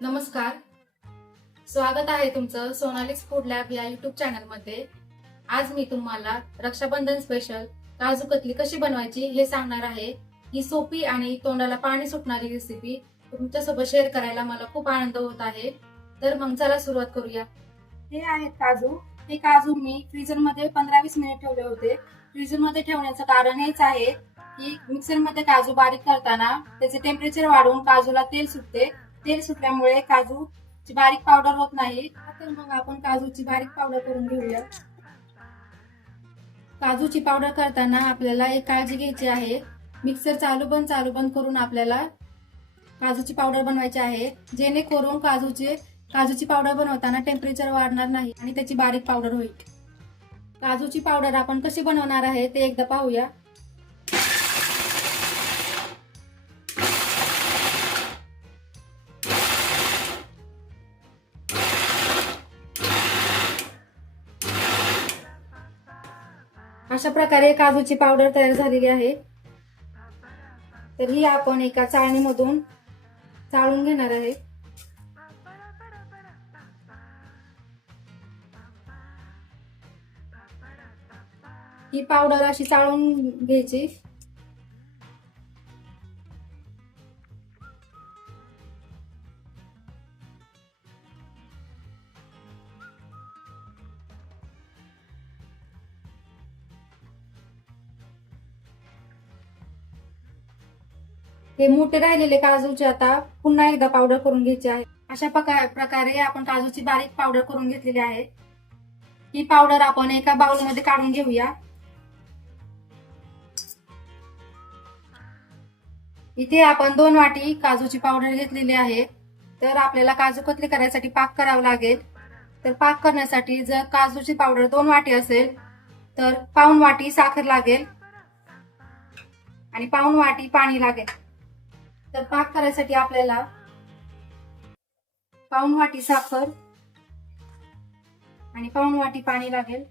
नमस्कार. स्वागत आहे तुमचं सोनालीज फूड लॅब या युट्यूब चॅनल मध्ये. आज मी तुम्हाला रक्षाबंधन स्पेशल काजू कतली कशी बनवायची हे सांगणार आहे. ही सोपी आणि तोंडाला पाणी सुटणारी रेसिपी तुमच्यासोबत शेअर करायला मला खूप आनंद होत आहे. तर मग चला सुरुवात करूया. हे आहेत काजू. हे काजू मी फ्रीजर मध्ये 15-20 मिनिट ठेवले होते. फ्रीजर मध्ये ठेवण्याचं कारण हेच आहे की मिक्सर मध्ये काजू बारीक करताना त्याचे टेम्परेचर वाढून काजूला तेल सुटते. तेल सुटल्यामुळे काजूची बारीक पावडर होत नाही. तर मग आपण काजूची बारीक पावडर करून घेऊया. काजूची पावडर करताना आपल्याला एक काळजी घ्यायची आहे. मिक्सर चालू बंद करून आपल्याला काजूची पावडर बनवायची आहे, जेणेकरून काजूची पावडर बनवताना टेम्परेचर वाढणार नाही आणि त्याची बारीक पावडर होईल. काजूची पावडर आपण कशी बनवणार आहे ते एकदा पाहूया. अशा प्रकारे काजूची पावडर तयार झालेली आहे. तर ही आपण एका चाळणीमधून चाळून घेणार आहे. ही पावडर अशी चाळून घ्यायची. हे मोठे राहिलेले काजूचे आता पुन्हा एकदा पावडर करून घ्यायची आहे. अशा प्रकारे आपण काजूची बारीक पावडर करून घेतलेली आहे. ही पावडर आपण एका बाउलमध्ये काढून घेऊया. इथे आपण 2 वाटी काजूची पावडर घेतलेली आहे. तर आपल्याला काजू कतली करायसाठी पाक करावा लागेल. तर पाक करण्यासाठी जर काजूची पावडर 2 वाटी असेल तर पाऊण वाटी साखर लागेल आणि पाऊण वाटी पाणी लागेल. तर पाक करायसाठी आपल्याला पाऊण वाटी साखर आणि पाऊण वाटी पाणी लागेल.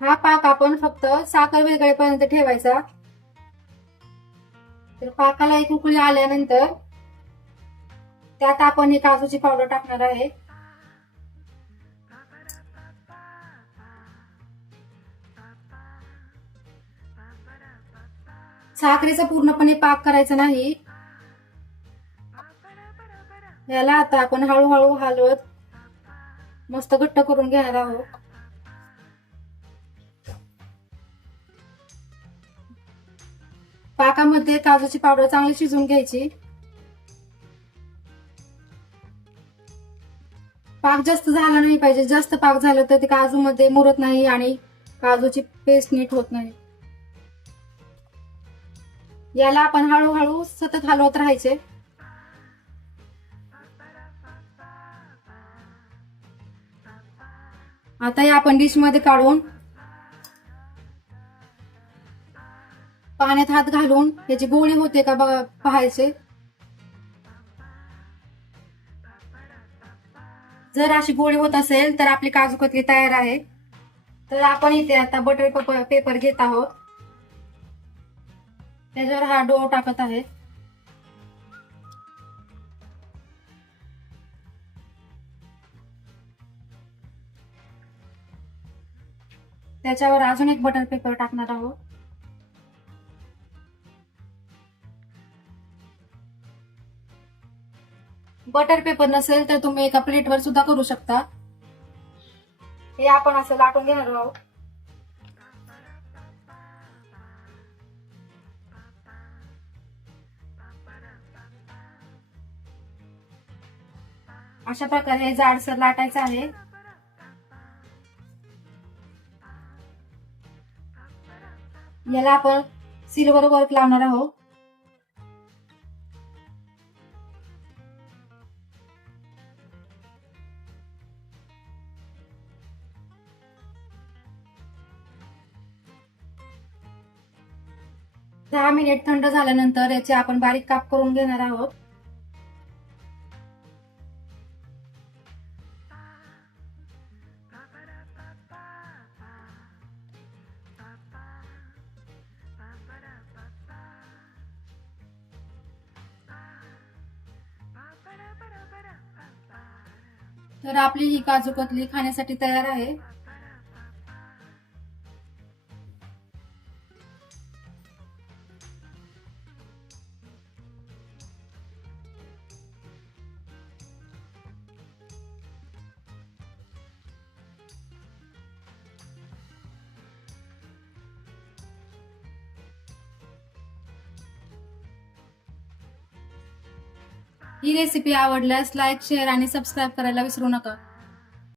हा पाक आपण फक्त साखर विरघळेपर्यंत ठेवायचा. तर पाकाला एक उकळी आल्यानंतर त्यात आपण ही काजूची पावडर टाकणार आहे. साखरेचा पूर्णपणे पाक करायचा नाही. याला आता आपण हळूहळू हलवत मस्त घट्ट करून घेणार आहोत. पाकामध्ये काजूची पावडर चांगली शिजवून घ्यायची. पाक जास्त झाला नाही पाहिजे. जास्त पाक झालं तर ते काजू मध्ये मुरत नाही आणि काजूची पेस्ट नीट होत नाही. याला आपण हळूहळू सतत हलवत राहायचे. आता या आपण डिश मध्ये काढून पाण्यात हात घालून याची गोळी होते का पाहायचे. जर अशी गोळी होत असेल तर आपली काजू कतली तयार आहे. तर आपण इथे आता बटर पेपर घेत आहोत. त्याच्यावर हा डो टाकत आहे. त्याच्यावर अजून एक बटर पेपर टाकणार आहोत. बटर पेपर नसेल तर तुम्ही एका प्लेटवर सुद्धा करू शकता. हे आपण असं लाटून घेणार आहोत. अशा प्रकारे हे जाडसर लाटायचं आहे. याला आपण सिल्वर वर्क लावणार आहोत. दहा मिनिट थंड झाल्यानंतर याचे आपण बारीक काप करून घेणार आहोत. तर आपली ही काजू कतली खाण्यासाठी तयार आहे. ही रेसिपी आवडल्यास लाईक, शेअर आणि सबस्क्राईब करायला विसरू नका.